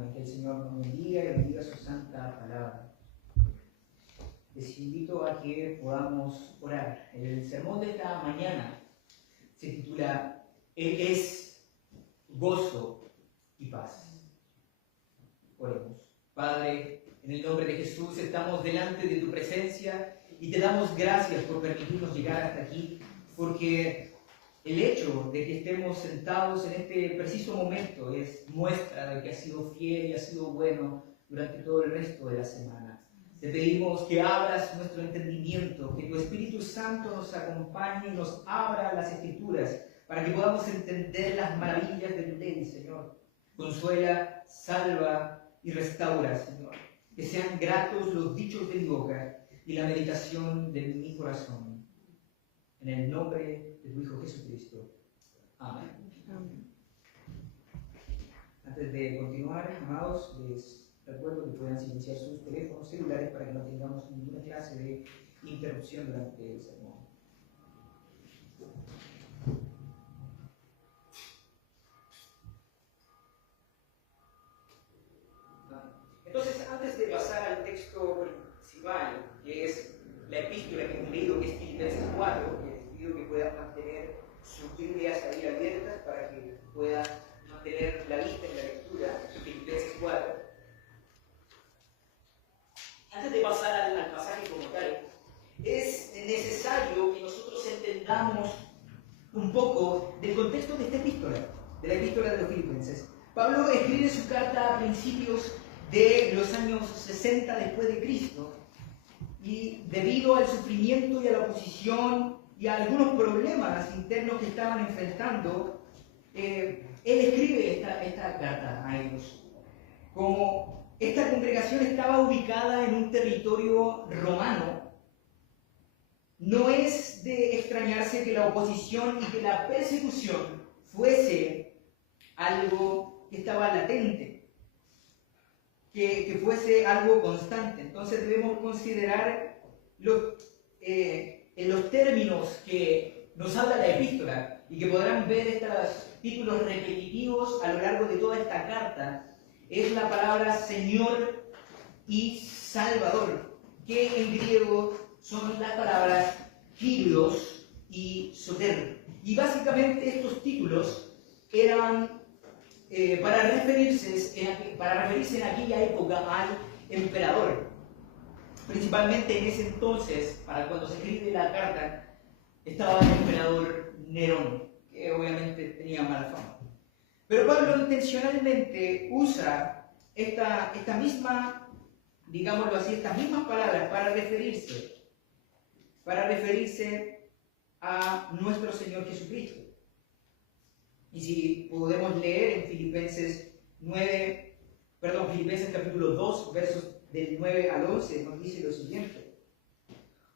Amén. Que el Señor nos bendiga y bendiga su santa palabra. Les invito a que podamos orar. El sermón de esta mañana se titula Él es gozo y paz. Oremos. Padre, en el nombre de Jesús estamos delante de tu presencia y te damos gracias por permitirnos llegar hasta aquí, porque el hecho de que estemos sentados en este preciso momento es muestra de que has sido fiel y has sido bueno durante todo el resto de la semana. Te pedimos que abras nuestro entendimiento, que tu Espíritu Santo nos acompañe y nos abra las Escrituras para que podamos entender las maravillas de tu ley, Señor. Consuela, salva y restaura, Señor. Que sean gratos los dichos de mi boca y la meditación de mi corazón. En el nombre de tu Hijo Jesucristo. Amén. Amén. Antes de continuar, amados, les recuerdo que puedan silenciar sus teléfonos celulares para que no tengamos ninguna clase de interrupción durante el sermón. Entonces, antes de pasar al texto principal, que es la epístola que hemos leído, que es Filipenses 4, que les pido que puedan mantener sus Biblias ahí abiertas para que puedan mantener la vista en la lectura de Filipenses 4. Antes de pasar al pasaje como tal, es necesario que nosotros entendamos un poco del contexto de esta epístola, de la epístola de los Filipenses. Pablo escribe su carta a principios de los años 60 después de Cristo, y debido al sufrimiento y a la oposición y a algunos problemas internos que estaban enfrentando, él escribe esta carta a ellos. Como esta congregación estaba ubicada en un territorio romano, no es de extrañarse que la oposición y que la persecución fuese algo que estaba latente, que fuese algo constante. Entonces debemos considerar en los términos que nos habla la epístola, y que podrán ver estos títulos repetitivos a lo largo de toda esta carta, es la palabra Señor y Salvador, que en griego son las palabras Kyrios y Soter. Y básicamente estos títulos eran para referirse en aquella época al emperador. Principalmente en ese entonces, para cuando se escribe la carta, estaba el emperador Nerón, que obviamente tenía mala fama. Pero Pablo intencionalmente usa esta misma, digámoslo así, estas mismas palabras para referirse a nuestro Señor Jesucristo. Y si podemos leer en Filipenses capítulo 2, versos del 9 al 11, nos dice lo siguiente: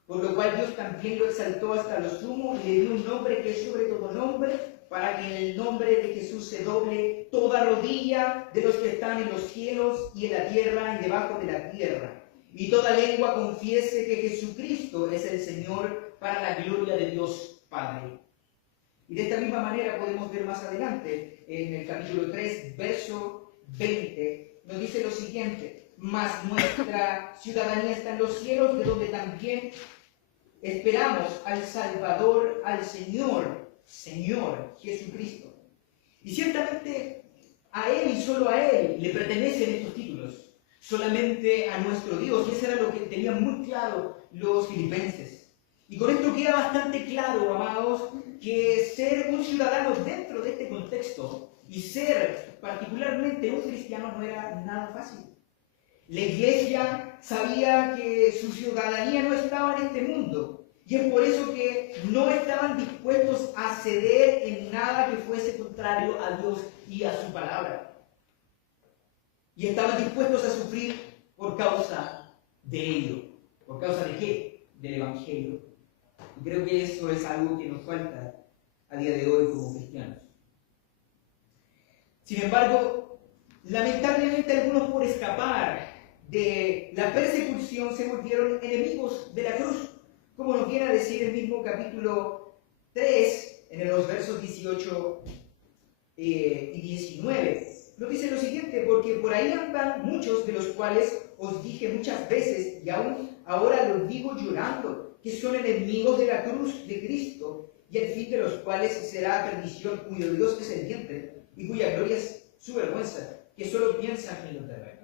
por lo cual Dios también lo exaltó hasta lo sumo y le dio un nombre que es sobre todo nombre, para que en el nombre de Jesús se doble toda rodilla de los que están en los cielos y en la tierra y debajo de la tierra, y toda lengua confiese que Jesucristo es el Señor, para la gloria de Dios Padre. Y de esta misma manera podemos ver más adelante, en el capítulo 3, verso 20, nos dice lo siguiente: mas nuestra ciudadanía está en los cielos, de donde también esperamos al Salvador, al Señor Jesucristo. Y ciertamente a Él y solo a Él le pertenecen estos títulos, solamente a nuestro Dios. Y eso era lo que tenían muy claro los filipenses. Y con esto queda bastante claro, amados, que ser un ciudadano dentro de este contexto y ser particularmente un cristiano no era nada fácil. La iglesia sabía que su ciudadanía no estaba en este mundo, y es por eso que no estaban dispuestos a ceder en nada que fuese contrario a Dios y a su palabra. Y estaban dispuestos a sufrir por causa de ello. ¿Por causa de qué? Del Evangelio. Y creo que eso es algo que nos falta a día de hoy como cristianos. Sin embargo, lamentablemente algunos, por escapar de la persecución, se volvieron enemigos de la cruz, como nos viene a decir el mismo capítulo 3, en los versos 18 y 19. nos dice lo siguiente: porque por ahí andan muchos, de los cuales os dije muchas veces, y aún ahora los digo llorando, que son enemigos de la cruz de Cristo, y el fin de los cuales será perdición, cuyo Dios es el vientre, y cuya gloria es su vergüenza, que solo piensan en lo terreno.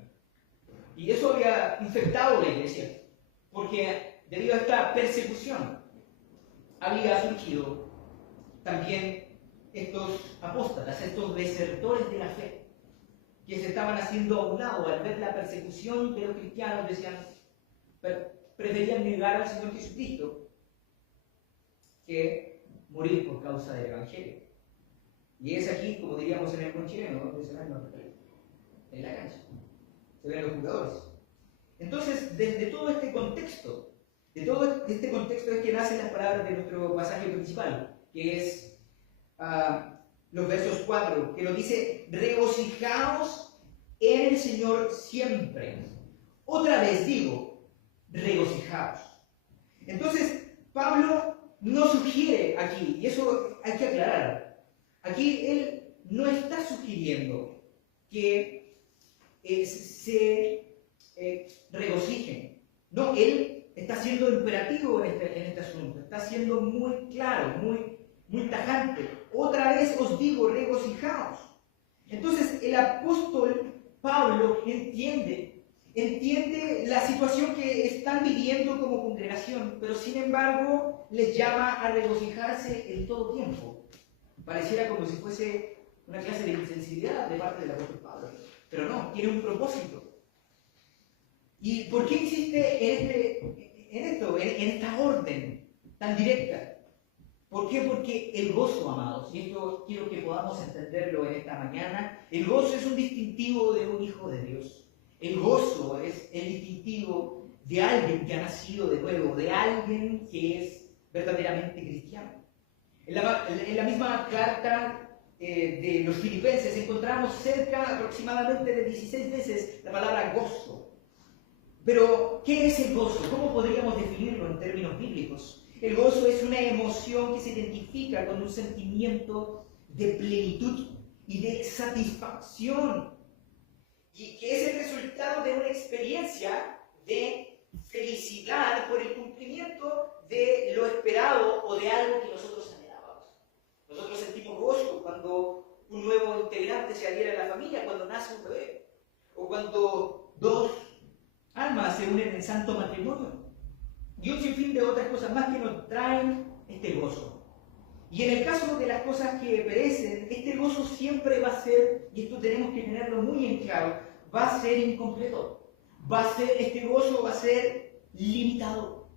Y eso había infectado la iglesia, porque debido a esta persecución había surgido también estos apóstatas, estos desertores de la fe, que se estaban haciendo a un lado al ver la persecución de los cristianos. Decían, preferían negar al Señor Jesucristo que morir por causa del Evangelio. Y es aquí, como diríamos en el buen chileno, donde se ven en la cancha, se ven los jugadores. Entonces, desde todo este contexto, es que nacen las palabras de nuestro pasaje principal, que es los versos 4, que nos dice: regocijaos en el Señor siempre. Otra vez digo, regocijaos. Entonces, Pablo nos sugiere aquí, y eso hay que aclarar, aquí él no está sugiriendo que se regocijen. No, él está siendo imperativo en este asunto, está siendo muy claro, muy tajante. Otra vez os digo, regocijaos. Entonces el apóstol Pablo entiende la situación que están viviendo como congregación, pero sin embargo les llama a regocijarse en todo tiempo. Pareciera como si fuese una clase de insensibilidad de parte del apóstol Pablo, pero no, tiene un propósito. ¿Y por qué insiste en esta orden tan directa? ¿Por qué? Porque el gozo, amados, y esto quiero que podamos entenderlo en esta mañana, el gozo es un distintivo de un hijo de Dios. El gozo es el distintivo de alguien que ha nacido de nuevo, de alguien que es verdaderamente cristiano. En la misma carta de los Filipenses encontramos aproximadamente de 16 veces la palabra gozo. Pero, ¿qué es el gozo? ¿Cómo podríamos definirlo en términos bíblicos? El gozo es una emoción que se identifica con un sentimiento de plenitud y de satisfacción, y que es el resultado de una experiencia de felicidad por el cumplimiento de lo esperado o de algo que nosotros anhelábamos. Nosotros sentimos gozo cuando un nuevo integrante se adhiere a la familia, cuando nace un bebé, o cuando dos almas se unen en santo matrimonio, y un sinfín de otras cosas más que nos traen este gozo. Y en el caso de las cosas que perecen, este gozo siempre va a ser, y esto tenemos que tenerlo muy en claro, va a ser incompleto. Este gozo va a ser limitado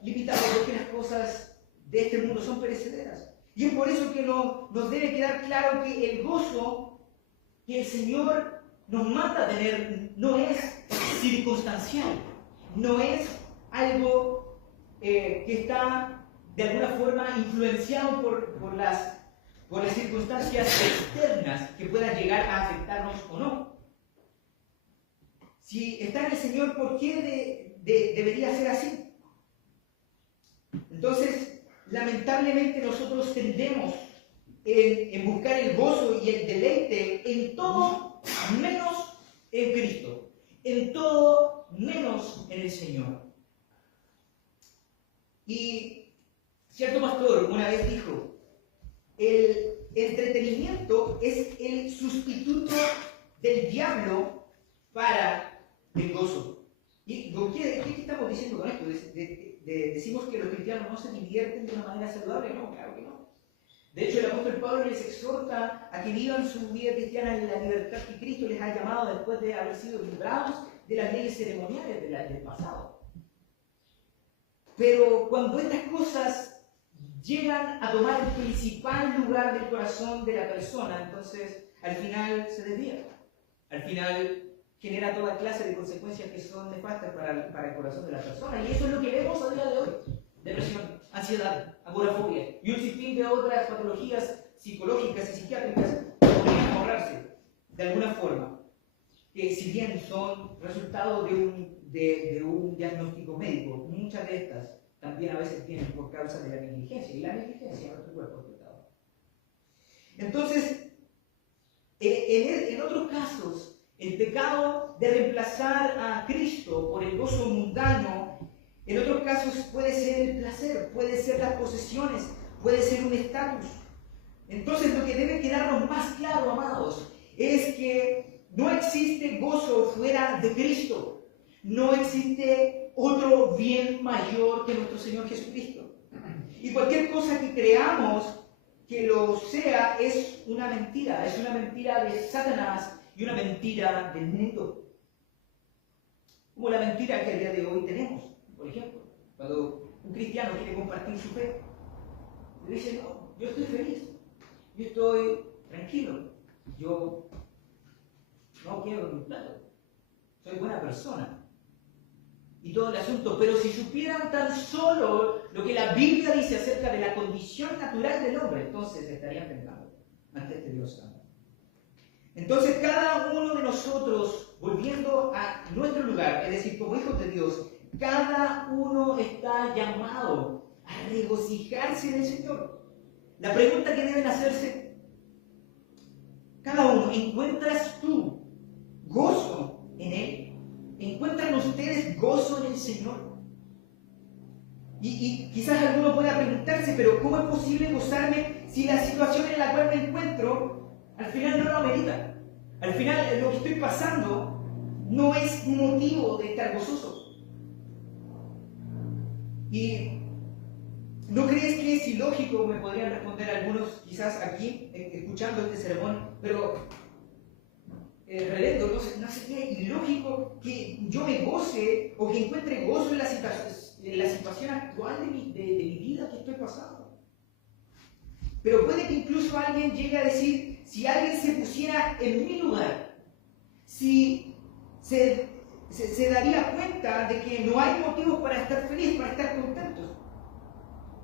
porque las cosas de este mundo son perecederas. Y es por eso que nos debe quedar claro que el gozo que el Señor nos manda a tener no es circunstancial, no es algo que está de alguna forma influenciado por las circunstancias externas que puedan llegar a afectarnos o no. Si está en el Señor, ¿por qué debería ser así? Entonces, lamentablemente nosotros tendemos en buscar el gozo y el deleite en todo menos en Cristo, en todo menos en el Señor. Y cierto pastor una vez dijo: el entretenimiento es el sustituto del diablo para el gozo. ¿Y qué estamos diciendo con esto? ¿Decimos que los cristianos no se divierten de una manera saludable? No, claro que no. De hecho, el apóstol Pablo les exhorta a que vivan su vida cristiana en la libertad que Cristo les ha llamado después de haber sido librados de las leyes ceremoniales del pasado. Pero cuando estas cosas llegan a tomar el principal lugar del corazón de la persona, entonces al final se desvía. Al final genera toda clase de consecuencias que son nefastas para el corazón de la persona. Y eso es lo que vemos a día de hoy: depresión, ansiedad, agorafobia y un sinfín de otras patologías psicológicas y psiquiátricas que podrían ahorrarse de alguna forma, que si bien son resultado de un diagnóstico médico, muchas de estas también a veces vienen por causa de la negligencia, y la negligencia en nuestro cuerpo es pecado. Entonces, En otros casos, el pecado de reemplazar a Cristo por el gozo mundano, en otros casos puede ser el placer, puede ser las posesiones, puede ser un estatus. Entonces lo que debe quedarnos más claro, amados, es que no existe gozo fuera de Cristo. No existe otro bien mayor que nuestro Señor Jesucristo. Y cualquier cosa que creamos que lo sea es una mentira de Satanás y una mentira del mundo. Como la mentira que a día de hoy tenemos, por ejemplo, cuando un cristiano quiere compartir su fe, le dice, no, yo estoy feliz, yo estoy tranquilo, yo no quiero un plato, soy buena persona. Y todo el asunto, pero si supieran tan solo lo que la Biblia dice acerca de la condición natural del hombre, entonces estarían temblando ante este Dios santo. Entonces cada uno de nosotros, volviendo a nuestro lugar, es decir, como hijos de Dios, cada uno está llamado a regocijarse en el Señor. La pregunta que deben hacerse cada uno, ¿encuentras tú gozo en Él? ¿Encuentran ustedes gozo en el Señor? Y quizás alguno pueda preguntarse, pero ¿cómo es posible gozarme si la situación en la cual me encuentro al final no lo amerita? Al final lo que estoy pasando no es motivo de estar gozoso. ¿Y no crees que es ilógico? Me podrían responder algunos quizás aquí, escuchando este sermón, pero reverendo, no sé qué, ilógico que yo me goce o que encuentre gozo en la situación actual de mi vida que estoy pasando. Pero puede que incluso alguien llegue a decir, si alguien se pusiera en mi lugar, si se daría cuenta de que no hay motivos para estar feliz, para estar contentos.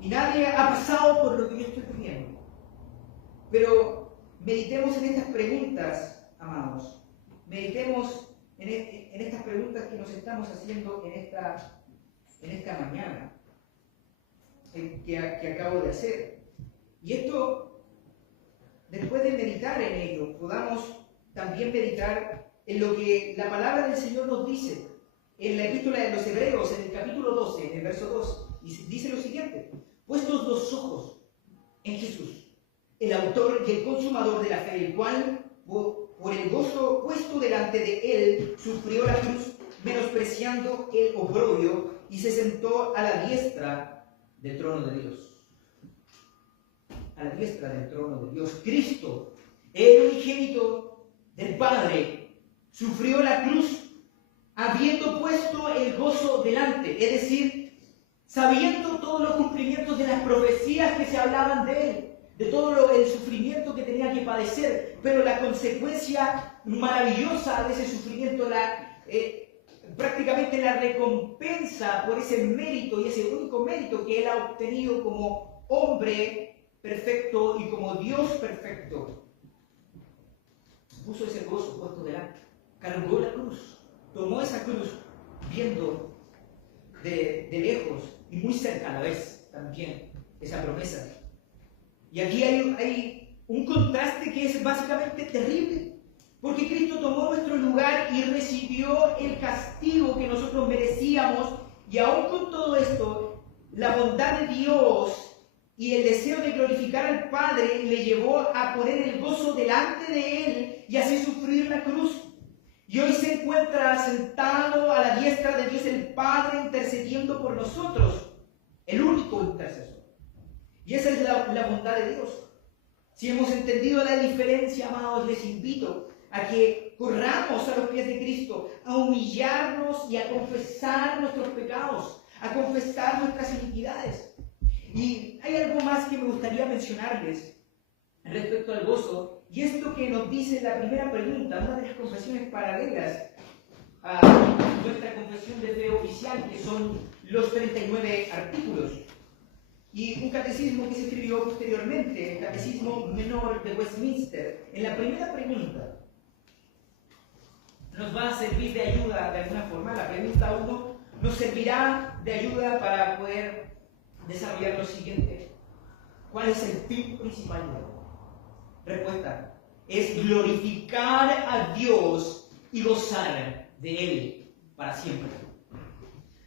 Y nadie ha pasado por lo que yo estoy viviendo. Pero meditemos en estas preguntas, amados. Meditemos en estas preguntas que nos estamos haciendo en esta mañana, que acabo de hacer. Y esto, después de meditar en ello, podamos también meditar en lo que la palabra del Señor nos dice en la epístola de los Hebreos, en el capítulo 12, en el verso 2. Y dice lo siguiente: puestos los ojos en Jesús, el autor y el consumador de la fe, el cual por el gozo puesto delante de él sufrió la cruz, menospreciando el oprobio, y se sentó a la diestra del trono de Dios. A la diestra del trono de Dios. Cristo, el unigénito del Padre, sufrió la cruz habiendo puesto el gozo delante, es decir, sabiendo todos los cumplimientos de las profecías que se hablaban de él, de todo el sufrimiento que tenía que padecer, pero la consecuencia maravillosa de ese sufrimiento, prácticamente la recompensa por ese mérito y ese único mérito que él ha obtenido como hombre perfecto y como Dios perfecto. Puso ese gozo puesto delante, cargó la cruz, tomó esa cruz viendo de lejos y muy cerca a la vez también esa promesa. Y aquí hay un contraste que es básicamente terrible, porque Cristo tomó nuestro lugar y recibió el castigo que nosotros merecíamos, y aún con todo esto, la bondad de Dios y el deseo de glorificar al Padre le llevó a poner el gozo delante de Él y así sufrir la cruz. Y hoy se encuentra sentado a la diestra de Dios el Padre intercediendo por nosotros, el único intercesor. Y esa es la bondad de Dios. Si hemos entendido la diferencia, amados, les invito a que corramos a los pies de Cristo, a humillarnos y a confesar nuestros pecados, a confesar nuestras iniquidades. Y hay algo más que me gustaría mencionarles respecto al gozo, y es lo que nos dice la primera pregunta, una de las confesiones paralelas a nuestra confesión de fe oficial, que son los 39 artículos. Y un catecismo que se escribió posteriormente, el Catecismo Menor de Westminster, en la primera pregunta nos va a servir de ayuda de alguna forma. La pregunta 1 nos servirá de ayuda para poder desarrollar lo siguiente. ¿Cuál es el fin principal de la vida? Respuesta: es glorificar a Dios y gozar de Él para siempre.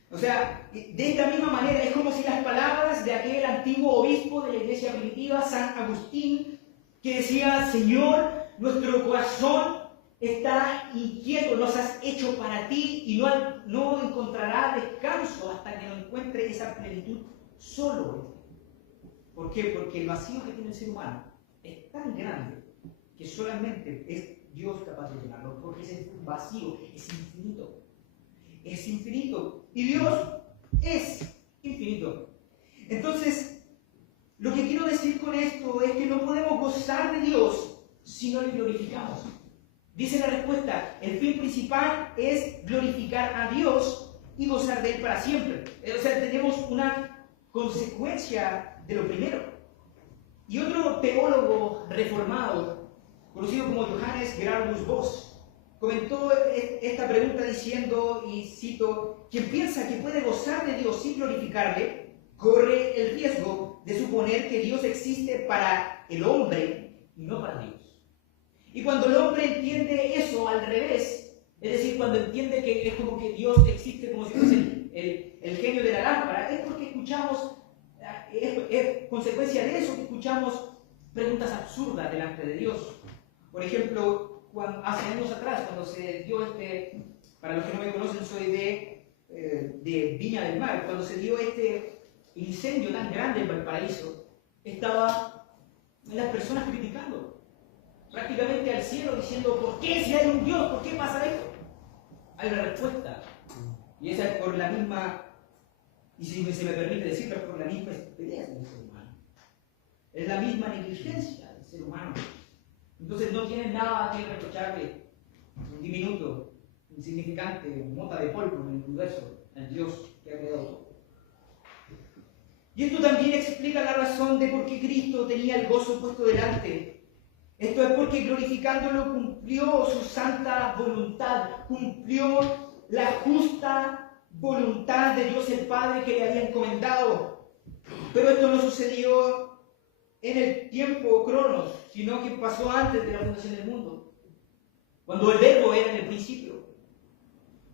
O sea, de esta misma manera es como si las palabras de aquel antiguo obispo de la iglesia primitiva, San Agustín, que decía: Señor, nuestro corazón está inquieto, nos has hecho para ti y no encontrará descanso hasta que no encuentre esa plenitud solo en ti. ¿Por qué? Porque el vacío que tiene el ser humano es tan grande que solamente es Dios capaz de llenarlo, porque ese vacío es infinito. Es infinito. Y Dios es infinito. Entonces, lo que quiero decir con esto es que no podemos gozar de Dios si no le glorificamos. Dice la respuesta: el fin principal es glorificar a Dios y gozar de Él para siempre. O sea, tenemos una consecuencia de lo primero. Y otro teólogo reformado, conocido como Johannes Gerardus Voss, comentó esta pregunta diciendo, y cito: quien piensa que puede gozar de Dios sin glorificarle, corre el riesgo de suponer que Dios existe para el hombre y no para Dios. Y cuando el hombre entiende eso al revés, es decir, cuando entiende que es como que Dios existe como si fuese el genio de la lámpara, es porque escuchamos, es consecuencia de eso que escuchamos preguntas absurdas delante de Dios. Por ejemplo, hace años atrás, cuando se dio para los que no me conocen, soy de Viña del Mar, cuando se dio este incendio tan grande en Valparaíso, estaban las personas criticando prácticamente al cielo, diciendo: ¿por qué si hay un Dios? ¿Por qué pasa esto? Hay una respuesta, y esa es por la misma, y si se me permite decirlo, es por la misma estupidez del ser humano. Es la misma negligencia del ser humano. Entonces no tienen nada que reprocharle, un diminuto, insignificante, mota de polvo en el universo, al Dios que ha creado todo. Y esto también explica la razón de por qué Cristo tenía el gozo puesto delante. Esto es porque glorificándolo cumplió su santa voluntad, cumplió la justa voluntad de Dios el Padre que le había encomendado. Pero esto no sucedió en el tiempo Cronos, sino que pasó antes de la fundación del mundo, cuando el Verbo era en el principio.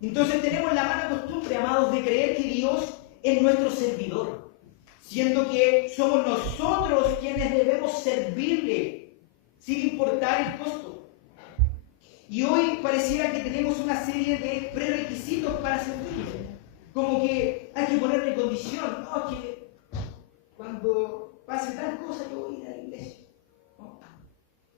Entonces tenemos la mala costumbre, amados, de creer que Dios es nuestro servidor, siendo que somos nosotros quienes debemos servirle, sin importar el costo. Y hoy pareciera que tenemos una serie de prerequisitos para servirle, como que hay que ponerle condición: no, que cuando pase tal cosa yo voy a ir a la iglesia, ¿no?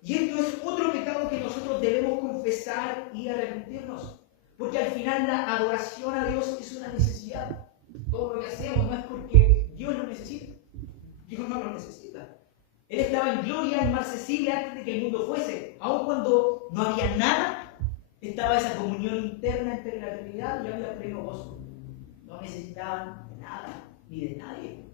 Y esto es otro pecado que nosotros debemos confesar y arrepentirnos, porque al final la adoración a Dios es una necesidad. Todo lo que hacemos no es porque Dios lo necesita, Dios no lo necesita. Él estaba en gloria, inmarcesible antes de que el mundo fuese. Aun cuando no había nada, estaba esa comunión interna entre la Trinidad y había pleno gozo. No necesitaban de nada ni de nadie.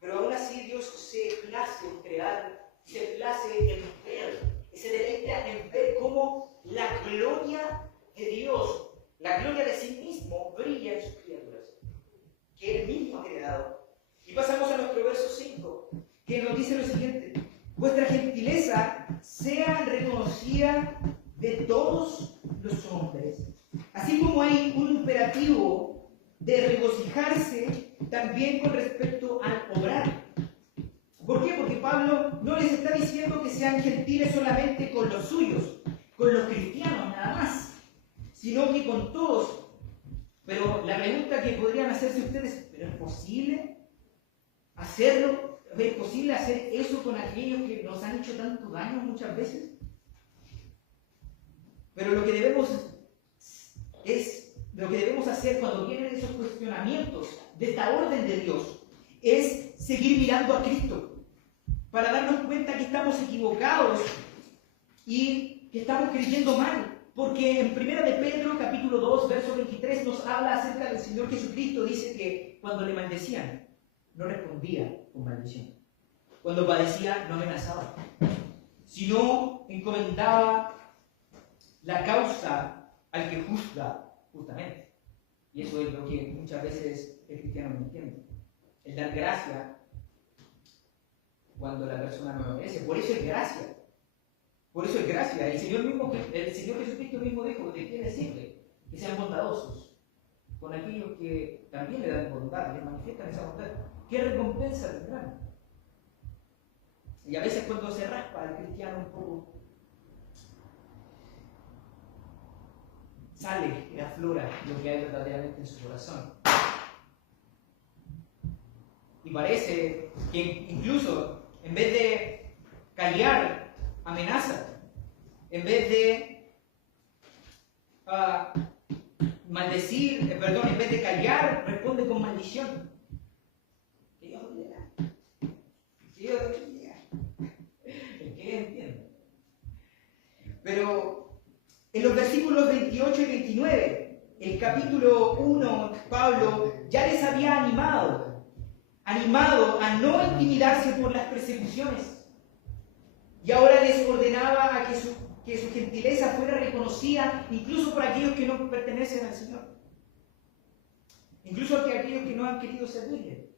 Pero aún así Dios se place en crear, se place en ver, se deleita en ver cómo la gloria de Dios, la gloria de sí mismo, brilla en sus criaturas, que Él mismo ha creado. Y pasamos a nuestro verso 5, que nos dice lo siguiente: vuestra gentileza sea reconocida de todos los hombres. Así como hay un imperativo de regocijarse también con respecto al obrar. ¿Por qué? Porque Pablo no les está diciendo que sean gentiles solamente con los suyos, con los cristianos nada más, sino que con todos. Pero la pregunta que podrían hacerse ustedes: ¿pero es posible hacerlo? ¿Es posible hacer eso con aquellos que nos han hecho tanto daño muchas veces? Pero lo que debemos hacer cuando vienen esos cuestionamientos de esta orden de Dios es seguir mirando a Cristo para darnos cuenta que estamos equivocados y que estamos creyendo mal. Porque en 1 de Pedro, capítulo 2, verso 23, nos habla acerca del Señor Jesucristo. Dice que cuando le maldecían, no respondía con maldición. Cuando padecía, no amenazaba, sino encomendaba la causa al que juzga justamente. Y eso es lo que muchas veces el cristiano no entiende. El dar gracia cuando la persona no lo merece. Por eso es gracia. Por eso es gracia. El Señor Jesucristo mismo dijo: ¿de qué les sirve que sean bondadosos con aquellos que también le dan bondad, les manifiestan esa bondad? ¿Qué recompensa tendrán? Y a veces cuando se raspa al cristiano un poco, sale y aflora lo que hay verdaderamente en su corazón. Y parece que incluso en vez de callar, amenaza. En vez de maldecir, en vez de callar, responde con maldición. Que Dios lea. Que Dios lea. El que entiende. Pero en los versículos 28 y 29, el capítulo 1, Pablo ya les había animado a no intimidarse por las persecuciones. Y ahora les ordenaba a que su gentileza fuera reconocida incluso por aquellos que no pertenecen al Señor. Incluso por aquellos que no han querido servirle.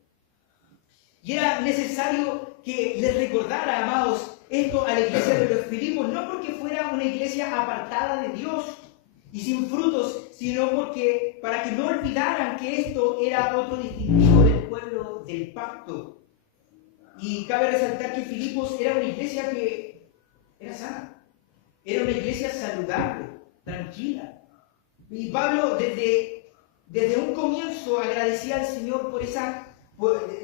Y era necesario que les recordara, amados, esto a la iglesia de los Filipos, no porque fuera una iglesia apartada de Dios y sin frutos, sino porque para que no olvidaran que esto era otro distintivo del pueblo del pacto. Y cabe resaltar que Filipos era una iglesia que era sana, era una iglesia saludable, tranquila. Y Pablo desde un comienzo agradecía al Señor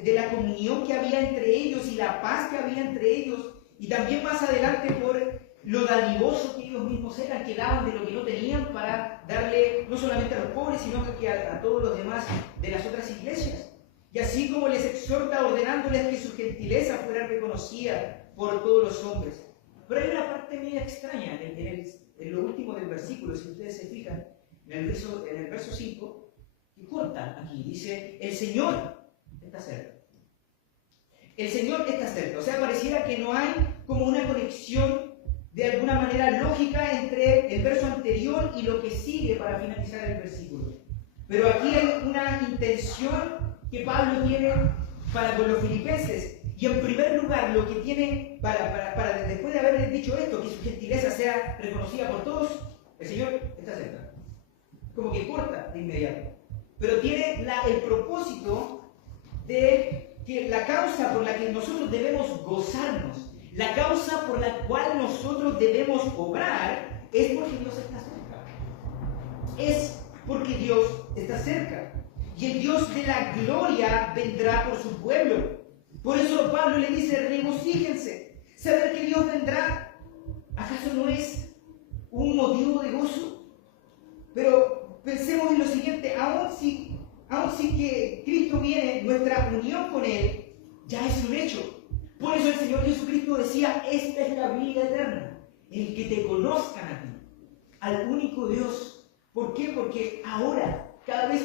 de la comunión que había entre ellos y la paz que había entre ellos, y también más adelante por lo dadivoso que ellos mismos eran, que daban de lo que no tenían para darle no solamente a los pobres, sino que a todos los demás de las otras iglesias. Y así como les exhorta ordenándoles que su gentileza fuera reconocida por todos los hombres. Pero hay una parte media extraña en lo último del versículo, si ustedes se fijan, en el verso 5, que corta aquí, dice: el Señor está cerca. El Señor está cerca. O sea, pareciera que no hay como una conexión de alguna manera lógica entre el verso anterior y lo que sigue para finalizar el versículo. Pero aquí hay una intención que Pablo tiene para con los filipenses. Y en primer lugar, lo que tiene para después de haber dicho esto, que su gentileza sea reconocida por todos, el Señor está cerca. Como que corta de inmediato. Pero tiene el propósito de que la causa por la que nosotros debemos gozarnos, la causa por la cual nosotros debemos obrar, es porque Dios está cerca. Es porque Dios está cerca. Y el Dios de la gloria vendrá por su pueblo. Por eso Pablo le dice: regocíjense. Saber que Dios vendrá, ¿acaso no es un motivo de gozo? Pero pensemos en lo siguiente: aun si que Cristo viene, nuestra unión con Él ya es un hecho. Por eso el Señor Jesucristo decía: esta es la vida eterna, el que te conozcan a ti, al único Dios. ¿Por qué? Porque ahora, cada vez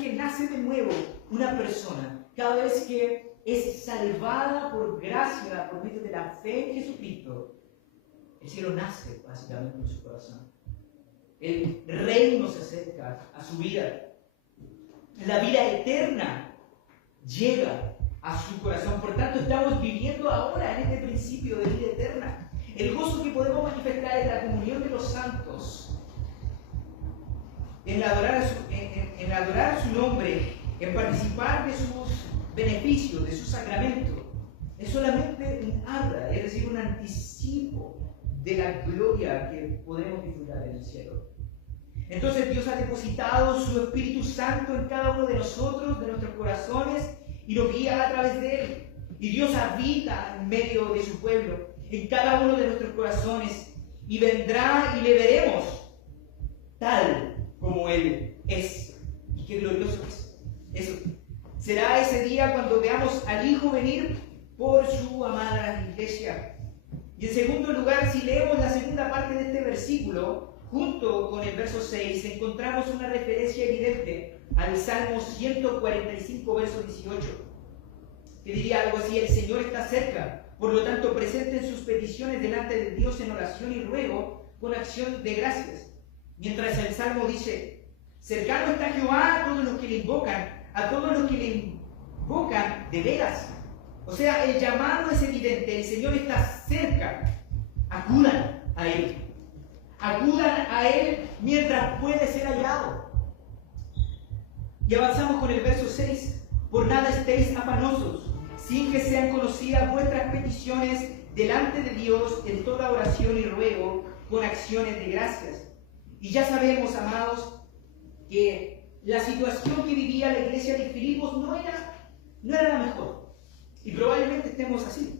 que nace de nuevo una persona, cada vez que es salvada por gracia, por medio de la fe en Jesucristo, el cielo nace básicamente en su corazón. El reino se acerca a su vida. La vida eterna llega a su corazón. Por tanto, estamos viviendo ahora en este principio de vida eterna. El gozo que podemos manifestar en la comunión de los santos, en adorar su nombre, en participar de sus beneficios, de su sacramento, es solamente un habla, es decir, un anticipo de la gloria que podremos disfrutar en el cielo. Entonces Dios ha depositado su Espíritu Santo en cada uno de nosotros, de nuestros corazones, y nos guía a través de Él. Y Dios habita en medio de su pueblo, en cada uno de nuestros corazones, y vendrá y le veremos tal como Él es. Y qué glorioso es eso. Será ese día cuando veamos al Hijo venir por su amada iglesia. Y en segundo lugar, si leemos la segunda parte de este versículo, junto con el verso 6, encontramos una referencia evidente al Salmo 145, verso 18, que diría algo así: el Señor está cerca, por lo tanto presenten sus peticiones delante de Dios en oración y ruego con acción de gracias. Mientras el Salmo dice: cercano está Jehová a todos los que le invocan, a todos los que le invocan de veras. O sea, el llamado es evidente: el Señor está cerca Acudan a Él. Acudan a Él mientras puede ser hallado. Y avanzamos con el verso 6. Por nada estéis afanosos, sin que sean conocidas vuestras peticiones delante de Dios en toda oración y ruego, con acciones de gracias. Y ya sabemos, amados, que la situación que vivía la iglesia de Filipos no era la mejor. Y probablemente estemos así.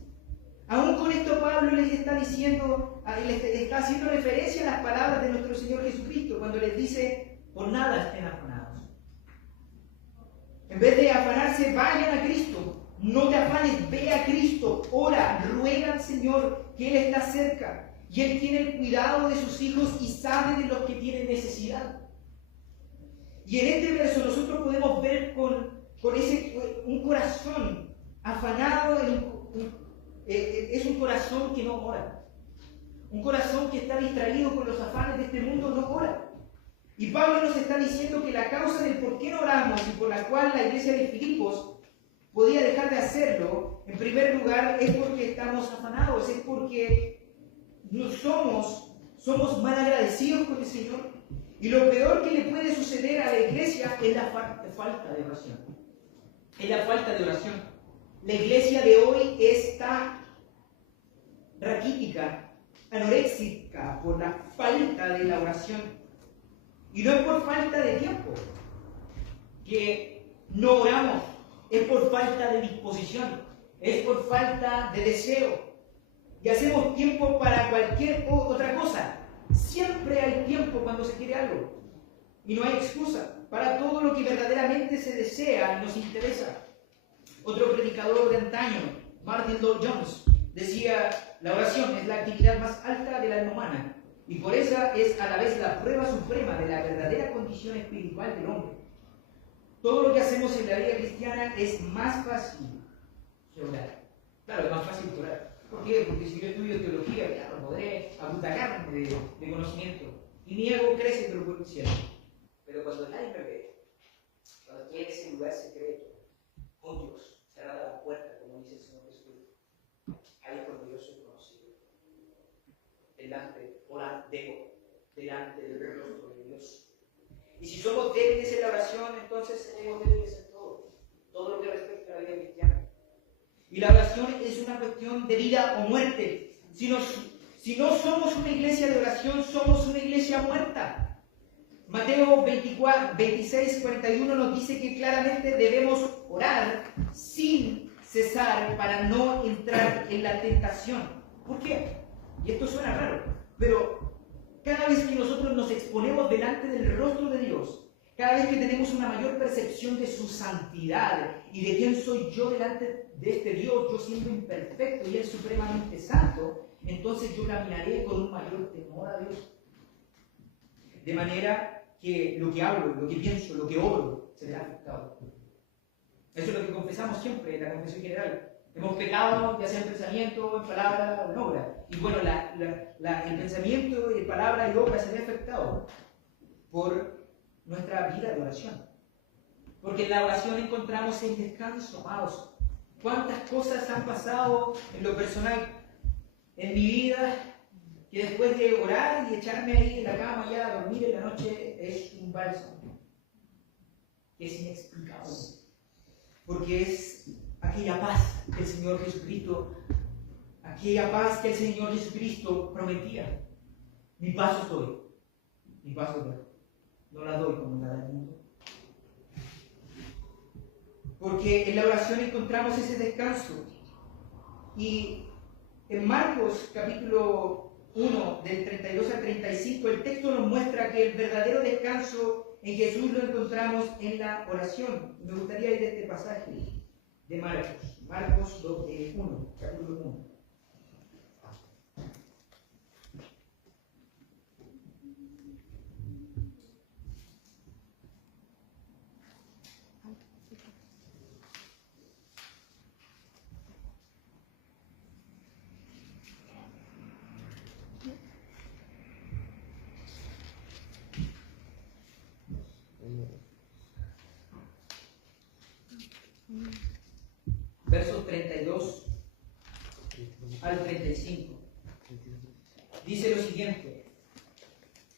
Aún con esto Pablo les está diciendo, les está haciendo referencia a las palabras de nuestro Señor Jesucristo cuando les dice, por nada estén afanados. En vez de afanarse, vayan a Cristo. No te afanes, ve a Cristo, ora, ruega al Señor que Él está cerca. Y Él tiene el cuidado de sus hijos y sabe de los que tienen necesidad. Y en este verso nosotros podemos ver un corazón afanado, es un corazón que no ora. Un corazón que está distraído con los afanes de este mundo no ora. Y Pablo nos está diciendo que la causa del por qué no oramos y por la cual la iglesia de Filipos podía dejar de hacerlo, en primer lugar, es porque estamos afanados, es porque no somos mal agradecidos con el Señor. Y lo peor que le puede suceder a la iglesia es la falta de oración. Es la falta de oración. La iglesia de hoy está raquítica, anoréxica por la falta de la oración. Y no es por falta de tiempo que no oramos, es por falta de disposición, es por falta de deseo. Y hacemos tiempo para cualquier otra cosa. Siempre hay tiempo cuando se quiere algo. Y no hay excusa. Para todo lo que verdaderamente se desea, nos interesa. Otro predicador de antaño, Martin Lloyd-Jones, decía, la oración es la actividad más alta del alma humana. Y por esa es a la vez la prueba suprema de la verdadera condición espiritual del hombre. Todo lo que hacemos en la vida cristiana es más fácil que orar. Claro, es más fácil que orar. ¿Por qué? Porque si yo estudio teología, claro, podré abundagarme de conocimiento. Y mi ego crece, pero por el cielo. Pero cuando nadie me ve, cuando estoy en ese lugar secreto, con Dios, cerrada la puerta, como dice el Señor Jesucristo, ahí es cuando yo soy conocido. Delante del rostro de Dios. Y si somos débiles en la oración, entonces seremos débiles en todo lo que respecta a la vida cristiana. Y la oración es una cuestión de vida o muerte. Si no somos una iglesia de oración, somos una iglesia muerta. Mateo 26, 41 nos dice que claramente debemos orar sin cesar para no entrar en la tentación. ¿Por qué? Y esto suena raro, pero cada vez que nosotros nos exponemos delante del rostro de Dios, cada vez que tenemos una mayor percepción de su santidad y de quién soy yo delante de este Dios, yo siendo imperfecto y Él supremamente santo, entonces yo caminaré con un mayor temor a Dios. De manera que lo que hablo, lo que pienso, lo que obro, se verá afectado. Eso es lo que confesamos siempre en la confesión general. Hemos pecado, ya sea en pensamiento, en palabra o en obra. Y bueno, el pensamiento, en palabra y obra se ve afectado por nuestra vida de oración. Porque en la oración encontramos el descanso, amados. ¿Cuántas cosas han pasado en lo personal, en mi vida, que después de orar y echarme ahí en la cama ya a dormir en la noche es un bálsamo? Es inexplicable. Porque es aquella paz que el Señor Jesucristo, prometía. Mi paz os doy, mi paz os doy. No la doy como la del mundo. Porque en la oración encontramos ese descanso. Y en Marcos capítulo 1, del 32 al 35, el texto nos muestra que el verdadero descanso en Jesús lo encontramos en la oración. Me gustaría ir de este pasaje de Marcos 1, capítulo 1. Versos 32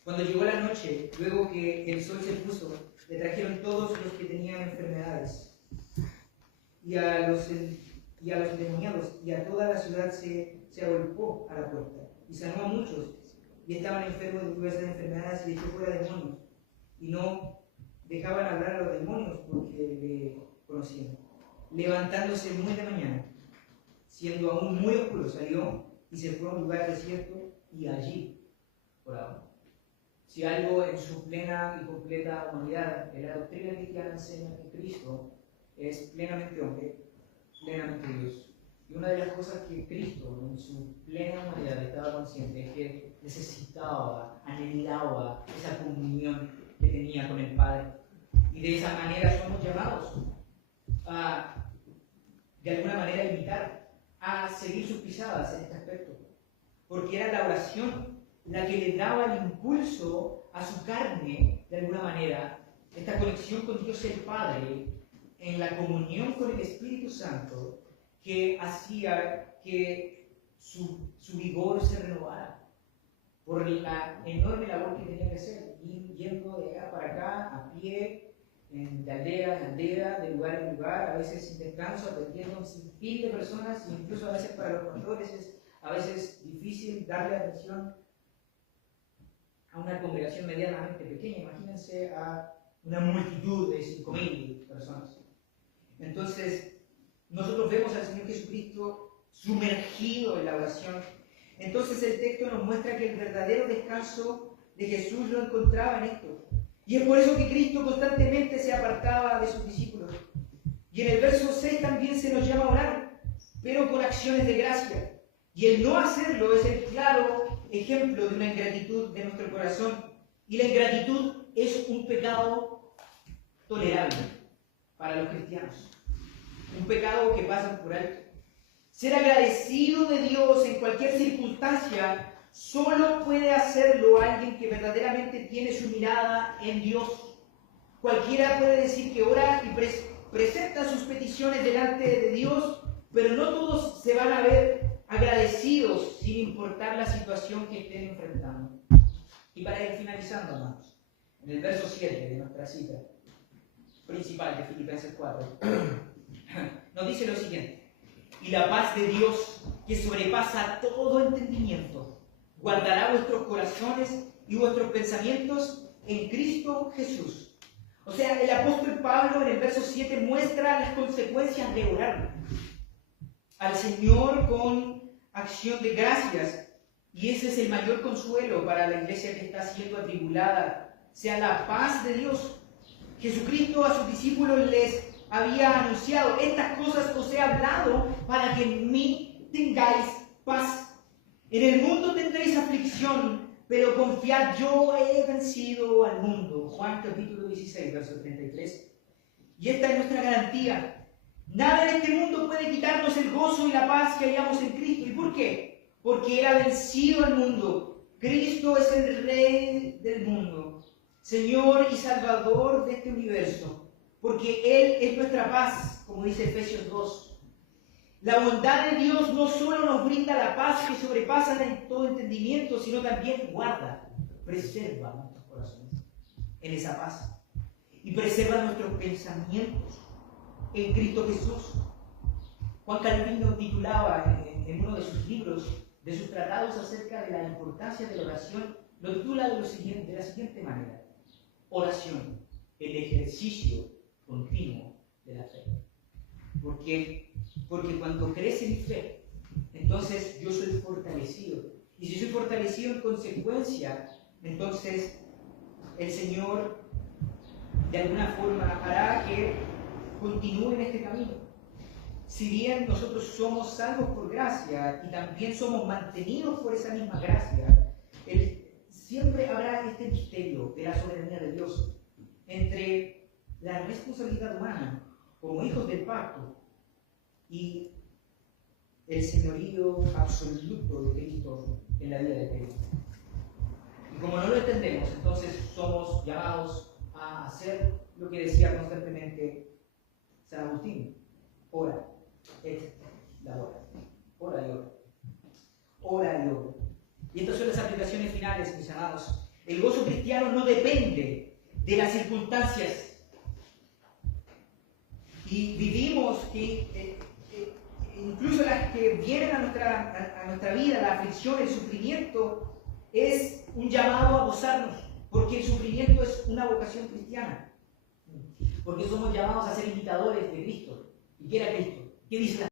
Cuando llegó la noche, luego que el sol se puso, le trajeron todos los que tenían enfermedades y a los endemoniados, y a toda la ciudad se agolpó a la puerta y sanó a muchos, y estaban enfermos de diversas enfermedades y echó fuera demonios, y no dejaban hablar a los demonios porque le conocían. Levantándose muy de mañana, siendo aún muy oscuro, salió y se fue a un lugar desierto y allí oraba. Si algo en su plena y completa humanidad, en la doctrina cristiana enseña que Cristo es plenamente hombre, plenamente Dios. Y una de las cosas que Cristo en su plena humanidad estaba consciente es que necesitaba, anhelaba esa comunión que tenía con el Padre. Y de esa manera somos llamados a, de alguna manera, imitar, a seguir sus pisadas en este aspecto. Porque era la oración la que le daba el impulso a su carne, de alguna manera, esta conexión con Dios el Padre, en la comunión con el Espíritu Santo, que hacía que su vigor se renovara por la enorme labor que tenía que hacer, yendo de acá para acá, a pie, de aldea en aldea, de lugar en lugar, a veces sin descanso, atendiendo a un sinfín de personas, e incluso a veces para los pastores es a veces difícil darle atención a una congregación medianamente pequeña. Imagínense a una multitud de 5.000 personas. Entonces, nosotros vemos al Señor Jesucristo sumergido en la oración. Entonces el texto nos muestra que el verdadero descanso de Jesús lo encontraba en esto. Y es por eso que Cristo constantemente se apartaba de sus discípulos. Y en el verso 6 también se nos llama a orar, pero con acciones de gracia. Y el no hacerlo es el claro ejemplo de una ingratitud de nuestro corazón. Y la ingratitud es un pecado tolerable para los cristianos. Un pecado que pasan por alto. Ser agradecido de Dios en cualquier circunstancia solo puede hacerlo alguien que verdaderamente tiene su mirada en Dios. Cualquiera puede decir que ora y presenta sus peticiones delante de Dios, pero no todos se van a ver agradecidos sin importar la situación que estén enfrentando. Y para ir finalizando, hermanos, en el verso 7 de nuestra cita principal de Filipenses 4, nos dice lo siguiente: y la paz de Dios, que sobrepasa todo entendimiento, guardará vuestros corazones y vuestros pensamientos en Cristo Jesús. O sea, el apóstol Pablo en el verso 7 muestra las consecuencias de orar al Señor con acción de gracias, y ese es el mayor consuelo para la iglesia que está siendo atribulada, sea la paz de Dios. Jesucristo a sus discípulos les había anunciado: estas cosas os he hablado para que en mí tengáis paz. En el mundo tendréis aflicción, pero confiad, yo he vencido al mundo. Juan capítulo 16, verso 33. Y esta es nuestra garantía. Nada en este mundo puede quitarnos el gozo y la paz que hallamos en Cristo. ¿Y por qué? Porque Él ha vencido al mundo. Cristo es el Rey del mundo, Señor y Salvador de este universo. Porque Él es nuestra paz, como dice Efesios 2. La bondad de Dios no solo nos brinda la paz que sobrepasa todo entendimiento, sino también guarda, preserva nuestros corazones en esa paz. Y preserva nuestros pensamientos en Cristo Jesús. Juan Calvino titulaba en uno de sus libros, de sus tratados acerca de la importancia de la oración, lo titula de la siguiente manera: oración, el ejercicio continuo de la fe. Porque cuando crece mi fe, entonces yo soy fortalecido. Y si soy fortalecido en consecuencia, entonces el Señor de alguna forma hará que continúe en este camino. Si bien nosotros somos salvos por gracia y también somos mantenidos por esa misma gracia, siempre habrá este misterio de la soberanía de Dios entre la responsabilidad humana como hijos del pacto y el señorío absoluto de Cristo en la vida de Cristo. Y como no lo entendemos, entonces somos llamados a hacer lo que decía constantemente San Agustín: ora et labora. Ora y ora. Ora y ora. Y estas son las aplicaciones finales, mis amados. El gozo cristiano no depende de las circunstancias. Y vivimos que incluso las que vienen a nuestra vida, la aflicción, el sufrimiento, es un llamado a gozarnos, porque el sufrimiento es una vocación cristiana. Porque somos llamados a ser imitadores de Cristo. ¿Y qué era Cristo? ¿Qué dice la